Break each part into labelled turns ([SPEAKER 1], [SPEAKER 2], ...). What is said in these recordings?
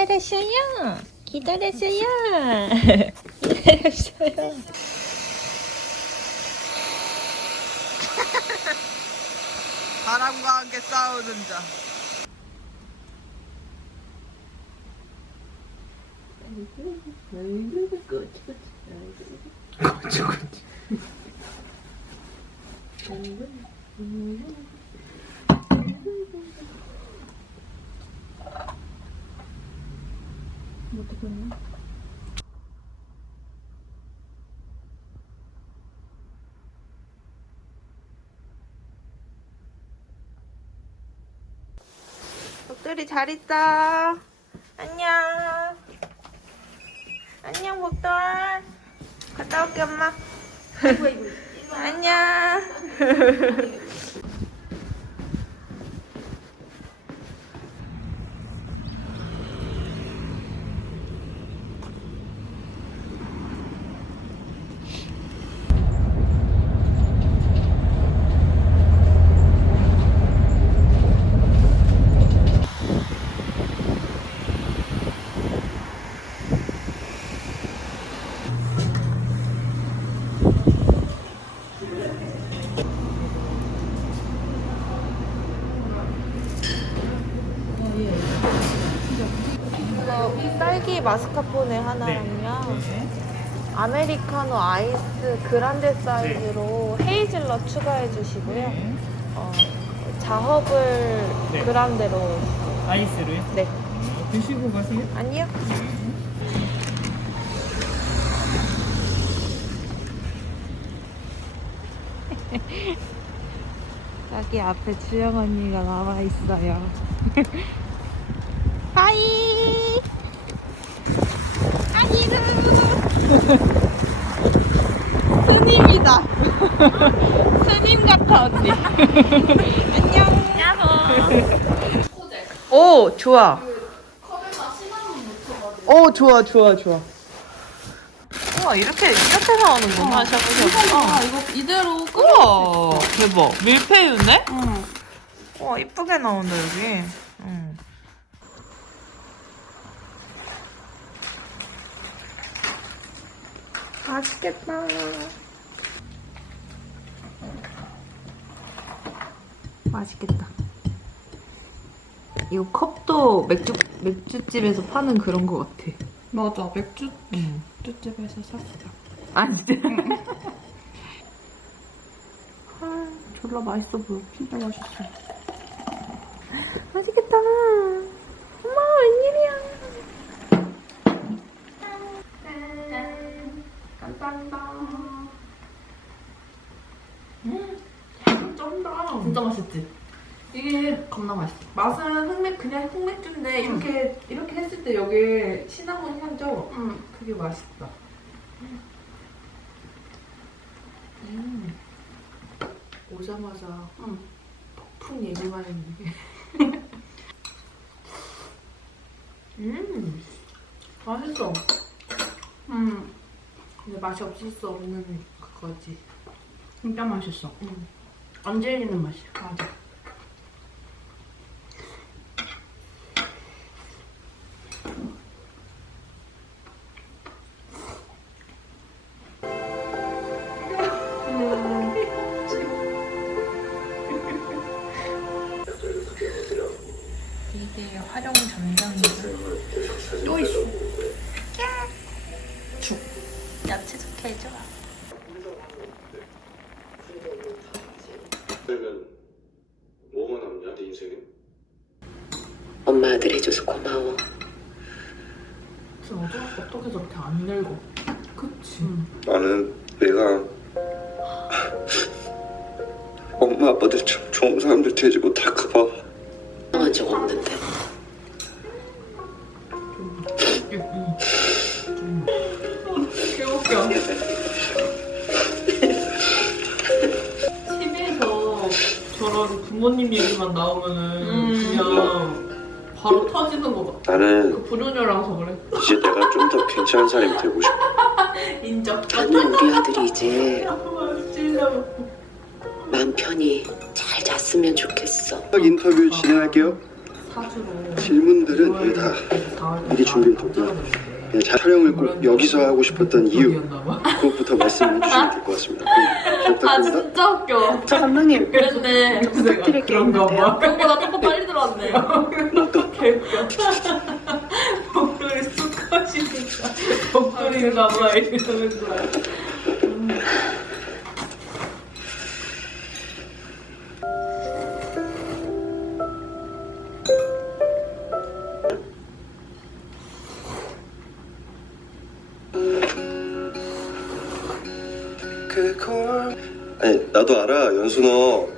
[SPEAKER 1] 기다렸어요. 기다렸어요. 기다렸어요.
[SPEAKER 2] 바람과 함께 싸우는 자. 복돌이 잘 있다. 안녕. 안녕 복돌. 갔다 올게 엄마. 안녕. 이거 딸기 마스카포네 하나랑요. 아메리카노 아이스 그란데 사이즈로 헤이즐넛 추가해 주시고요. 어, 자허블
[SPEAKER 3] 네.
[SPEAKER 2] 그란데로.
[SPEAKER 3] 아이스로요?
[SPEAKER 2] 네.
[SPEAKER 3] 드시고 가세요.
[SPEAKER 2] 아니요. 여기 앞에 주영 언니가 나와 있어요. 하이. 스님이다. 스님 같아 언니. 안녕. 오 좋아. 오 좋아 좋아 좋아. 우와 이렇게 이렇게 나오는구나 샤브샤브.
[SPEAKER 1] 아, 이거 이대로
[SPEAKER 2] 우와 대박 밀푀유네?
[SPEAKER 1] 응.
[SPEAKER 2] 우와 이쁘게 나온다 여기. 응. 맛있겠다. 맛있겠다. 이거 컵도 맥주 맥주집에서 파는 그런 거 같아.
[SPEAKER 1] 맞아. 맥주
[SPEAKER 2] 응.
[SPEAKER 1] 집에서 샀어.
[SPEAKER 2] 아 진짜? 아, 졸라 맛있어 보여.
[SPEAKER 1] 진짜 맛있어.
[SPEAKER 2] 맛있겠다. 엄마 웬일이야? 감사합니다.
[SPEAKER 1] 쩐다.
[SPEAKER 2] 진짜 맛있지?
[SPEAKER 1] 이게
[SPEAKER 2] 겁나 맛있어.
[SPEAKER 1] 맛은 흑맥 그냥 흑맥주인데 이렇게 이렇게 했을 때 여기 시나몬 향죠.
[SPEAKER 2] 응.
[SPEAKER 1] 그게 맛있다.
[SPEAKER 2] 음. 오자마자
[SPEAKER 1] 응.
[SPEAKER 2] 폭풍 얘기만 했는데. 음. 맛있어. 맛이 없을 수 없는 그거지.
[SPEAKER 1] 진짜 맛있어.
[SPEAKER 2] 음.
[SPEAKER 1] 안 질리는 맛이야.
[SPEAKER 2] 맞아.
[SPEAKER 4] 그러면 뭐가 남냐 네 인생에?
[SPEAKER 5] 엄마 아들 해줘서 고마워.
[SPEAKER 2] 무슨 어쩌, 어떻게 저렇게 안 늙어?
[SPEAKER 1] 그치.
[SPEAKER 4] 나는 내가 엄마 아빠들처럼 좋은 사람들 되지 못할까봐
[SPEAKER 1] 나는 그 불효녀라서 그래.
[SPEAKER 4] 이제 내가 좀 더 괜찮은 사람이 되고 싶어
[SPEAKER 1] 인정.
[SPEAKER 5] 나는 우리 아들이 이제. 맘 편히 잘 잤으면 좋겠어.
[SPEAKER 4] 인터뷰 진행할게요
[SPEAKER 1] 사주로
[SPEAKER 4] 질문들은 거의 다 미리 준비해뒀고요. 그냥 자- 촬영을 꼭 여기서 하고 싶었던 이유 그것부터 말씀해 주시면 될 것 같습니다. 그럼 잘
[SPEAKER 1] 아
[SPEAKER 4] 부탁드립니다.
[SPEAKER 1] 진짜 웃겨.
[SPEAKER 5] 감독님
[SPEAKER 1] 그랬네.
[SPEAKER 5] 부탁드릴 게 있는데요.
[SPEAKER 1] 그거보다 조금 빨리 들어왔네요. 개웃겨. 목소리 쑥 커지니까 목소리가 봐 이러 면서.
[SPEAKER 4] 아니 나도 알아 연수 너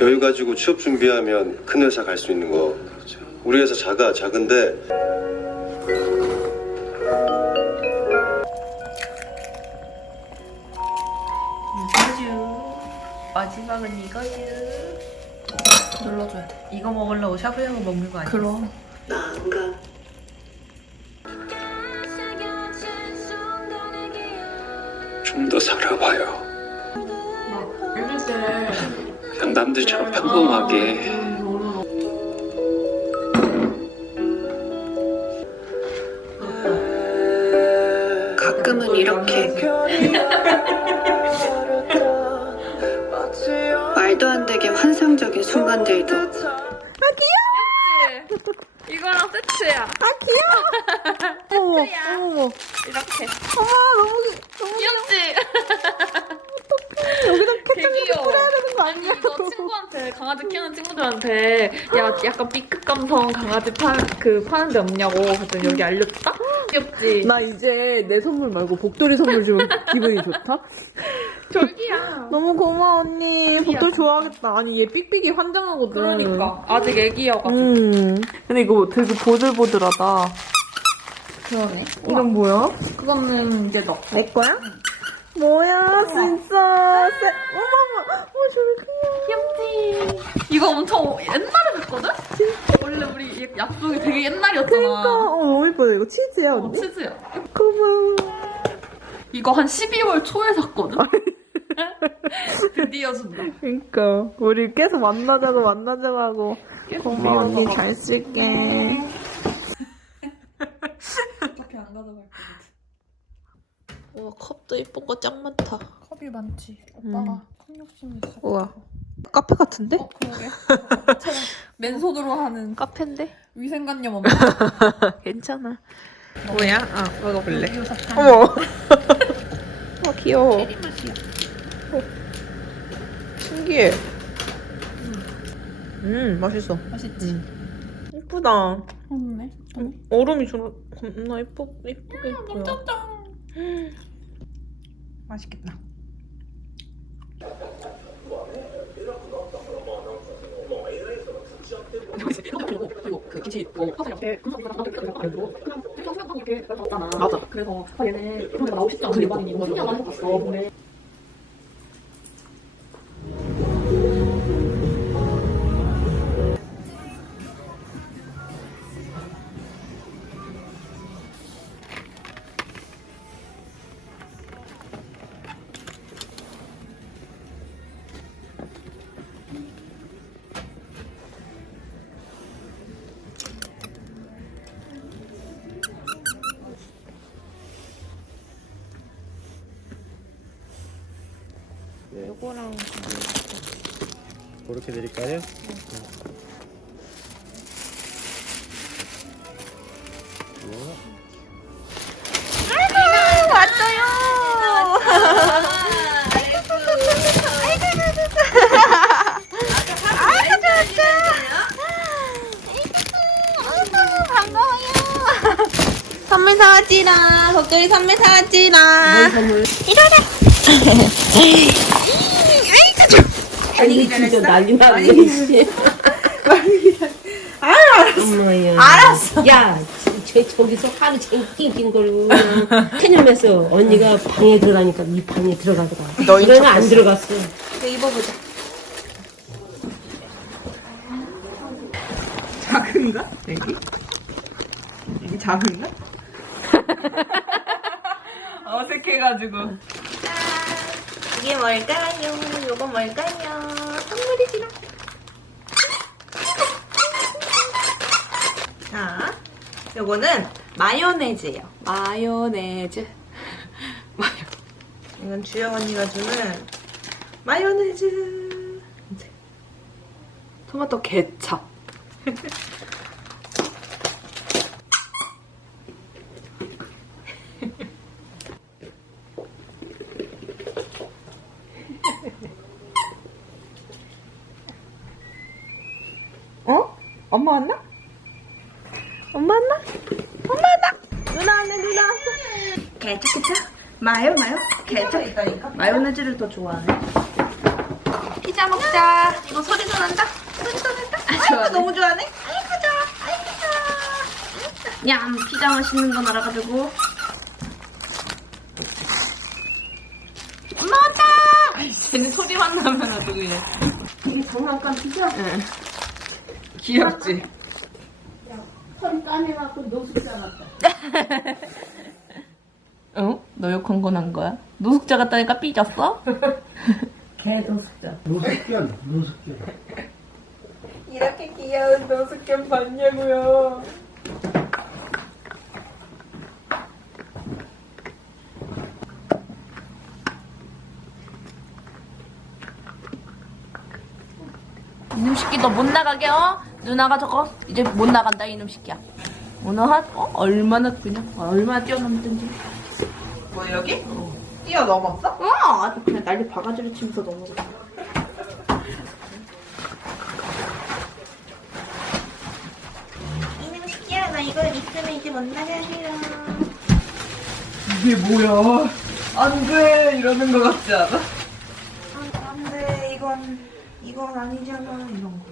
[SPEAKER 4] 여유 가지고 취업 준비하면 큰 회사 갈 수 있는 거 우리 회사 작아 작은데
[SPEAKER 2] 이거죠. 마지막은 이거죠. 눌러줘야 돼. 이거 먹으려고 샤브샤브 먹는 거 아니야? 그럼.
[SPEAKER 4] 그냥 남들처럼 평범하게
[SPEAKER 5] 가끔은 이렇게 말도 안 되게 환상적인 순간들도
[SPEAKER 6] 이거랑 세트야.
[SPEAKER 2] 어머, 어머.
[SPEAKER 6] 이렇게.
[SPEAKER 2] 어머, 너무, 너무
[SPEAKER 6] 귀엽지?
[SPEAKER 2] 여기다
[SPEAKER 6] 되게 귀여워.
[SPEAKER 2] 뿌려야 되는 거
[SPEAKER 6] 아니
[SPEAKER 2] 아니야?
[SPEAKER 6] 이거 친구한테 강아지 키우는 친구들한테 야 약간 B급 감성 강아지 파, 그 파는 데 없냐고 그랬더니 여기 알려줬다? 귀엽지?
[SPEAKER 2] 나 이제 내 선물 말고 복돌이 선물 주면 기분이 좋다?
[SPEAKER 6] 졸기야.
[SPEAKER 2] 너무 고마워, 언니. 복돌 좋아하겠다. 아니, 얘 삑삑이 환장하거든.
[SPEAKER 6] 그러니까 아직 애기여가지고.
[SPEAKER 2] 음. 근데 이거 되게 보들보들하다.
[SPEAKER 6] 그러네.
[SPEAKER 2] 이건 뭐야?
[SPEAKER 6] 그거는 이제 너.
[SPEAKER 2] 내 거야? 뭐야, 진짜. 세... 어머머. 어, 귀여워.
[SPEAKER 6] 귀엽지? 이거 엄청 옛날에 됐거든? 원래 우리 약속이 되게 옛날이었잖아.
[SPEAKER 2] 그니까. 어, 너무 예뻐요. 이거 치즈야,
[SPEAKER 6] 어,
[SPEAKER 2] 언니?
[SPEAKER 6] 치즈야.
[SPEAKER 2] 고마워.
[SPEAKER 6] 이거 한 12월 초에 샀거든? 드디어 준다.
[SPEAKER 2] 그니까. 우리 계속 만나자고 만나자고 하고. 고마워, 언니. 잘 쓸게.
[SPEAKER 6] 어차피 안 가져갈 거거든.
[SPEAKER 2] 우와, 컵도 예쁘고 짱 많다.
[SPEAKER 6] 컵이 많지.
[SPEAKER 2] 음.
[SPEAKER 6] 오빠가 있어.
[SPEAKER 2] 우와. 카페 같은데?
[SPEAKER 6] 어, 그러게. 맨손으로 하는
[SPEAKER 2] 카페인데?
[SPEAKER 6] 위생관념 없는
[SPEAKER 2] 괜찮아. 뭐야? 아, 먹어볼래. 어머. 아, 귀여워. 어. 신기해. 음, 맛있어.
[SPEAKER 6] 맛있지?
[SPEAKER 2] 예쁘다.
[SPEAKER 6] 없네.
[SPEAKER 2] 얼음이 저런, 겁나 예쁘, 예쁘게 보여.
[SPEAKER 6] 짠짠.
[SPEAKER 2] 맛있겠다.
[SPEAKER 1] 맞아. 그래서 아, 얘네 그런 데 나오고 싶지 않은 일반인이 뭐 신기하다 해봤어. 근데
[SPEAKER 2] 요거랑
[SPEAKER 3] 그렇게 드릴까요?
[SPEAKER 2] 선물 사왔지라. 덕돌이 선물 사왔지라.
[SPEAKER 7] 아 니 이게 진짜 난리 나네 씨. 알았어 알았어 야 저, 저기서 하루 종일 낑낑 그냥 캐념해서 언니가 방에 들어가니까 이 방에 들어가더라
[SPEAKER 2] 너희
[SPEAKER 7] 너는 안 들어갔어
[SPEAKER 2] 입어보자. 작은가? 여기? 여기 작은가? 어색해가지고. 이게 뭘까요? 요거 뭘까요? 선물이지라. 요거는 마요네즈예요. 마요네즈. 마요. 이건 주영 언니가 주는 마요네즈. 토마토 케찹. 엄마 왔나? 엄마 왔나? 엄마 왔나? 누나 왔네 누나 왔어. 케찹 마요 마요? 있다니까? 마요네즈를 더 좋아하네. 피자 먹자. 이거 소리 도 난다. 소리 도 난다. 아이고 너무 좋아하네. 아이고 좋아. 아이고 좋아. 냠 피자 맛있는 건 알아가지고. 엄마 왔다. 쟤는 소리만 나면 아주 그냥
[SPEAKER 7] 이게 장난감 피자?
[SPEAKER 2] 응. 귀엽지?
[SPEAKER 7] 털 까매갖고 노숙자 같다.
[SPEAKER 2] 어? 너 욕한 건 한 거야? 노숙자 같다니까 삐졌어?
[SPEAKER 7] 개 노숙자.
[SPEAKER 4] 노숙견, 노숙견.
[SPEAKER 2] 이렇게 귀여운 노숙견 봤냐고요 이놈 새끼 너 못 나가게 어? 누나가 저거 이제 못 나간다 이놈 새끼야 오늘 한 어? 얼마나 그냥 얼마나 뛰어넘든지 뭐 여기? 뛰어넘었어? 어 아주 그냥 난리 바가지로 치면서 넘어졌어 이놈 새끼야 나 이거 있으면 이제 못 나가게요
[SPEAKER 1] 이게 뭐야? 안 돼! 이러는 거 같지 않아?
[SPEAKER 2] 안돼 이건 이건 아니잖아 이런 거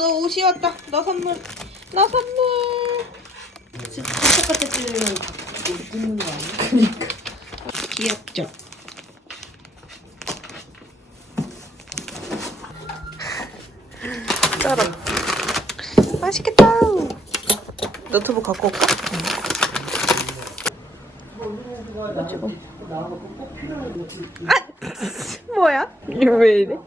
[SPEAKER 2] 너 옷이 왔다. 너 선물. 너 선물.
[SPEAKER 7] 똑같이 찌르면 입는 거 아니야?
[SPEAKER 2] 그니까. 귀엽죠? 쩔어 맛있겠다. 노트북 갖고 올까? 가지고 아! 뭐야? 이거 왜 이래?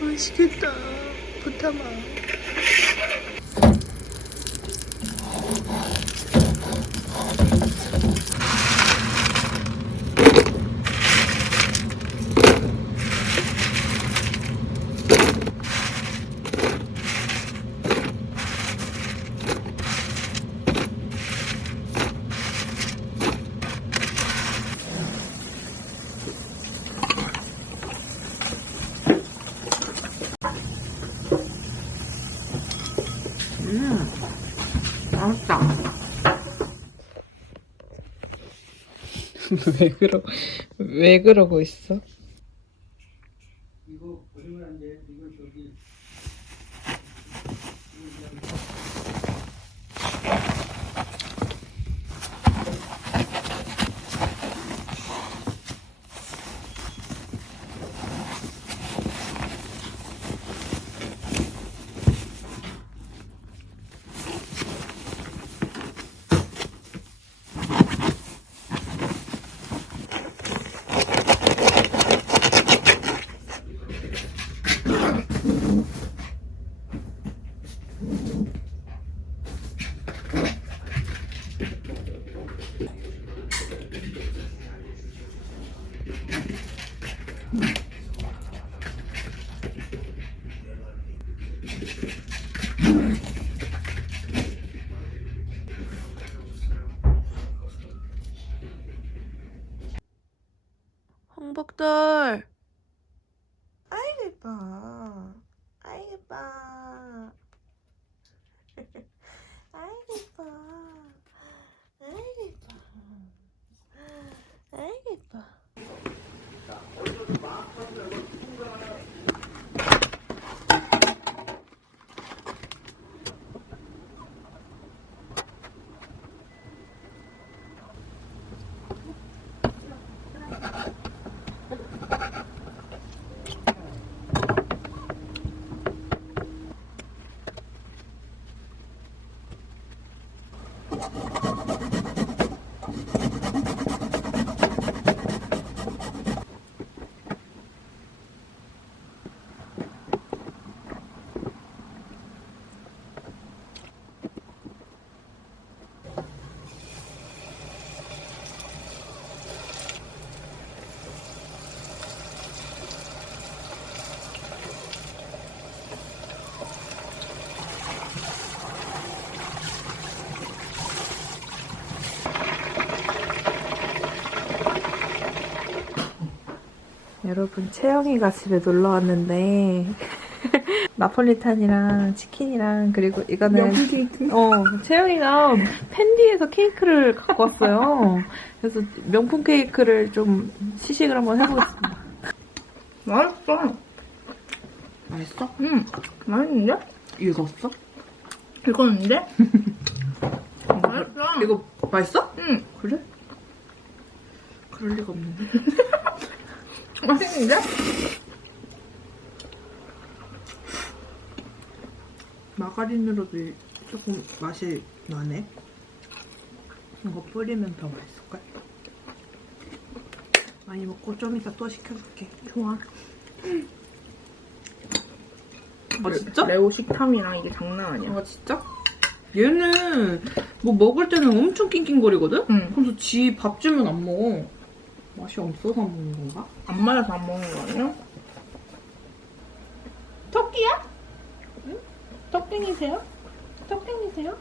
[SPEAKER 2] 맛있겠다. 부타마 왜 그러 왜 그러고 있어?
[SPEAKER 1] 이거 버리면 안 돼. 이거 저기 Thank you. 여러분 채영이가 집에 놀러 왔는데 나폴리탄이랑 치킨이랑 그리고 이거는 어 채영이가 팬디에서 케이크를 갖고 왔어요. 그래서 명품 케이크를 좀 시식을 한번 해보겠습니다.
[SPEAKER 8] 맛있어.
[SPEAKER 1] 맛있어?
[SPEAKER 8] 응. 맛있는데?
[SPEAKER 1] 읽었어?
[SPEAKER 8] 이거는데? 맛있어.
[SPEAKER 1] 이거 맛있어?
[SPEAKER 8] 응.
[SPEAKER 1] 그래? 그럴 리가 없는데.
[SPEAKER 8] 맛있는데?
[SPEAKER 1] 마가린으로도 조금 맛이 나네. 이거 뿌리면 더 맛있을걸? 많이 먹고 좀 이따 또 시켜줄게.
[SPEAKER 8] 좋아.
[SPEAKER 1] 아 진짜?
[SPEAKER 8] 레오 식탐이랑 이게 장난 아니야.
[SPEAKER 1] 아 진짜? 얘는 뭐 먹을 때는 엄청 낑낑거리거든?
[SPEAKER 8] 응.
[SPEAKER 1] 그래서 지 밥 주면 안 먹어. 맛이 없어서 안 먹는 건가?
[SPEAKER 8] 안 맞아서 안 먹는 거 아니야?
[SPEAKER 1] 토끼야? 응? 토끼이세요? 토끼이세요?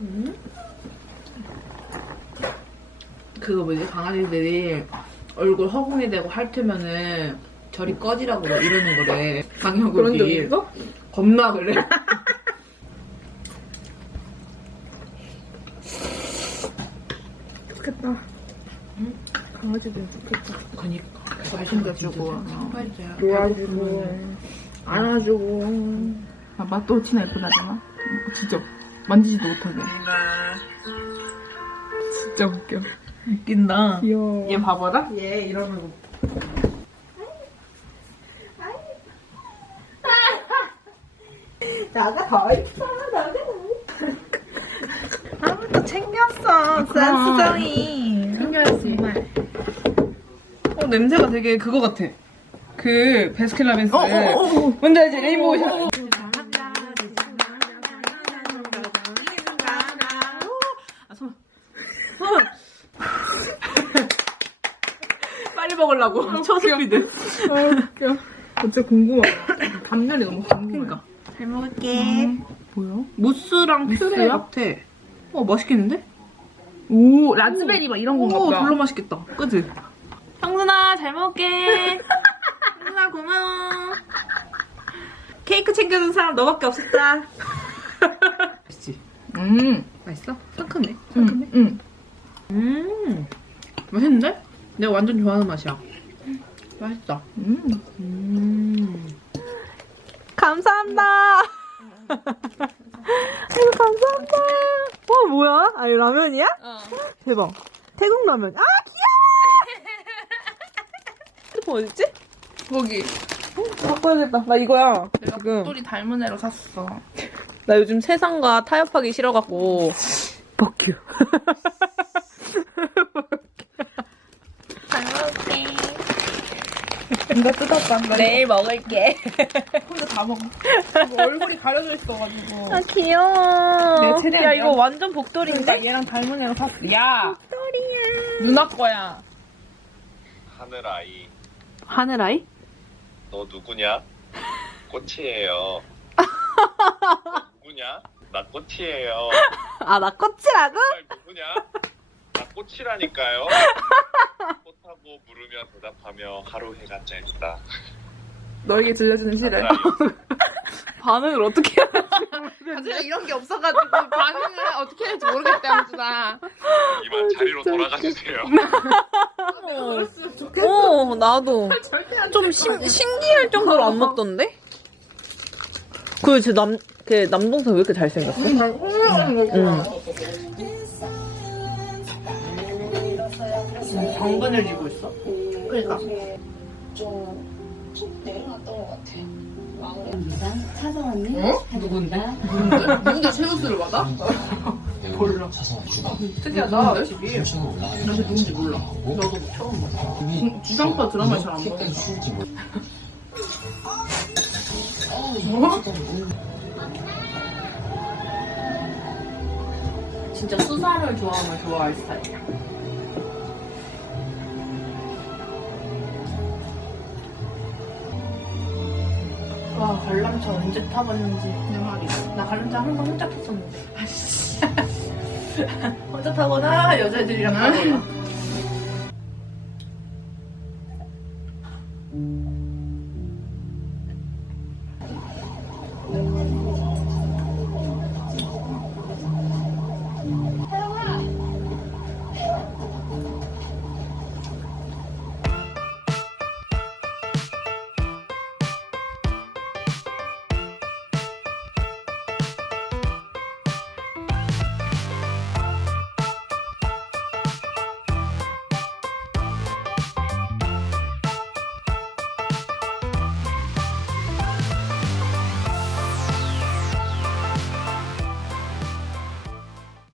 [SPEAKER 1] 음? 그거 뭐지? 강아지들이 얼굴 허공이 되고 핥으면은 저리 꺼지라고 막 이러는 거래.
[SPEAKER 8] 그런 적. 있어?
[SPEAKER 1] 겁나 그래.
[SPEAKER 8] 좋겠다. 강아지들 좋겠다.
[SPEAKER 1] 그니까.
[SPEAKER 8] 챙겨주고,
[SPEAKER 1] 신발자야.
[SPEAKER 8] 놓아주고, 안아주고. 아, 맛도 진짜 예쁘다잖아. 진짜 만지지도 못하게. 진짜 웃겨.
[SPEAKER 1] 웃긴다.
[SPEAKER 8] 귀여워.
[SPEAKER 1] 얘 봐봐라. 얘 있어. 나가 더 있어. 아무도 챙겼어. 센스정이.
[SPEAKER 8] 챙겨야지.
[SPEAKER 1] 어 냄새가 되게 그거 같아. 그 베스킨라빈스.
[SPEAKER 8] 어, 어, 어, 어.
[SPEAKER 1] 뭔지 알지? 레인보우 샷. 아, 손. 손. 빨리 먹으려고. 초스피드.
[SPEAKER 8] 아, 웃겨. 진짜 궁금하다. 감면이 너무 궁금해.
[SPEAKER 1] 그러니까. 잘 먹을게.
[SPEAKER 8] 뭐야?
[SPEAKER 1] 무스랑 퓨레? 같아. 어, 맛있겠는데?
[SPEAKER 8] 오, 라즈베리 막 이런 건가
[SPEAKER 1] 오,
[SPEAKER 8] 보다.
[SPEAKER 1] 별로 맛있겠다. 그지? 형준아, 잘 먹을게. 형준아, 고마워. 케이크 챙겨준 사람 너밖에 없었다. 맛있지?
[SPEAKER 8] 음,
[SPEAKER 1] 맛있어? 상큼해.
[SPEAKER 8] 음, 음.
[SPEAKER 1] 음, 맛있는데? 내가 완전 좋아하는 맛이야. 맛있다.
[SPEAKER 9] 감사합니다. 아이고, 감사합니다. 와, 뭐야? 아니, 라면이야? 대박. 태국 라면. 아, 귀여워! 핸드폰 어딨지?
[SPEAKER 1] 거기
[SPEAKER 9] 바꿔야겠다. 나 이거야.
[SPEAKER 1] 내가
[SPEAKER 9] 지금.
[SPEAKER 1] 목도리 닮은 애로 샀어.
[SPEAKER 9] 나 요즘 세상과 타협하기 싫어갖고. 버큐.
[SPEAKER 1] 이거 뜯었다. 나
[SPEAKER 9] 내일 먹을게.
[SPEAKER 1] 이거 다 먹어. 이거 얼굴이 가려져 있어가지고.
[SPEAKER 9] 아, 귀여워.
[SPEAKER 1] 최대한
[SPEAKER 9] 야, 이거
[SPEAKER 1] 양-
[SPEAKER 9] 완전 복돌인데?
[SPEAKER 1] 그러니까 얘랑 닮은 애로 샀어. 야. 복돌이야. 누나 거야.
[SPEAKER 10] 하늘 아이,
[SPEAKER 9] 하늘아이?
[SPEAKER 10] 너 누구냐? 꽃이에요. 너 누구냐? 나 꽃이에요.
[SPEAKER 9] 아, 나 꽃이라고?
[SPEAKER 10] 정말 누구냐? 나 꽃이라니까요. 꽃하고 물으며 대답하며 하루 해가 짧다.
[SPEAKER 1] 너에게 들려주는.
[SPEAKER 10] 하늘아이,
[SPEAKER 9] 반응을 어떻게 해야
[SPEAKER 1] 사실 이런 게 없어가지고 반응을 어떻게 해야 할지 모르겠다, 아무튼
[SPEAKER 10] 이만 자리로 돌아가주세요.
[SPEAKER 9] 어, 나도. 좀 신, 신기할 정도로 안 먹던데? 그, 제 남, 걔 남동생 왜 이렇게 잘생겼어? 응.
[SPEAKER 1] 당근을 쥐고 있어? 그러니까. 누군데 최우수를 받아? 몰라. 특이하다, 집이. 나도 누군지 몰라. 나도 처음 봐. 주상파 드라마 잘 안 보는 진짜 수사를 좋아하면 좋아할 스타일이야. 와 관람차 언제 타봤는지 내 말이 나 관람차 항상 혼자 탔었는데. 혼자 타거나 여자애들이랑 타거나